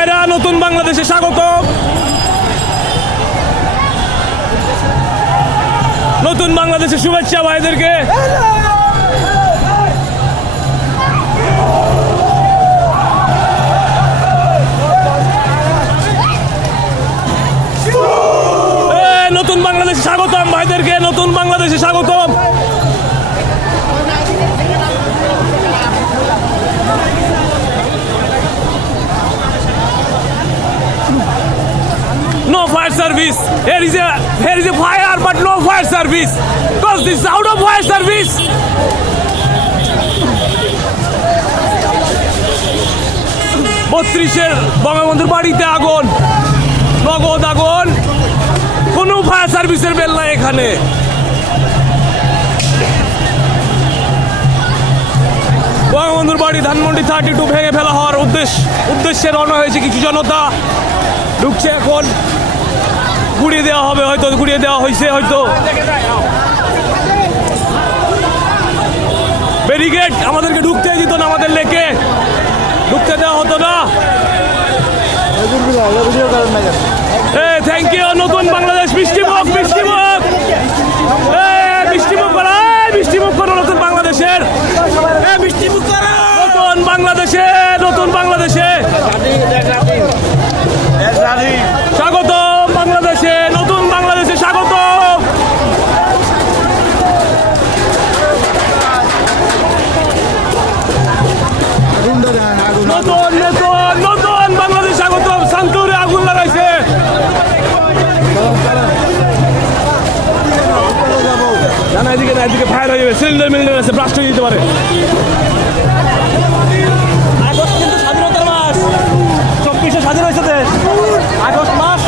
ভাইরা, নতুন বাংলাদেশে স্বাগত। নতুন বাংলাদেশের শুভেচ্ছা ভাইদেরকে। নতুন বাংলাদেশে স্বাগতম ভাইদেরকে, নতুন বাংলাদেশে স্বাগতম। No fire service. Here is a fire, but no fire service. Because this is out of fire service. বত্রিশের বঙ্গবন্ধুর বাড়িতে আগুন, নগদ আগুন, কোনো ফায়ার সার্ভিসের বেল নাই এখানে। বঙ্গবন্ধুর বাড়ি ধানমন্ডি 32 ভেঙে ফেলা হওয়ার উদ্দেশ্যে রওনা হয়েছে কিছু জনতা। ঢুকছে এখন, গুড়িয়ে দেওয়া হবে হয়তো, গুড়িয়ে দেওয়া হয়েছে হয়তো। ব্যারিকেড আমাদেরকে ঢুকতে দিত না, আমাদের লেকে ঢুকতে দেওয়া হতো না। Thank you. নতুন বাংলাদেশ, মিষ্টিমুখ, মিষ্টিমুখ, মিষ্টিমুখ করো, মিষ্টিমুখ করো নতুন বাংলাদেশের, মিষ্টিমুখ করো নতুন বাংলাদেশে, নতুন বাংলাদেশে স্বাগত। বাংলাদেশে, নতুন বাংলাদেশে স্বাগত। নতুন নতুন নতুন বাংলাদেশ স্বাগত। শান্তুরে আগুন লাগাইছে। না এদিকে না, এদিকে ফায়ার হয়ে যাবে, সিলিন্ডার মিলিন্ডার আছে, ব্লাস্ট হয়ে যেতে পারে। আগস্ট কিন্তু স্বাধীনতার মাস, 24শে স্বাধীন হয়েছে দেশ। আগস্ট মাস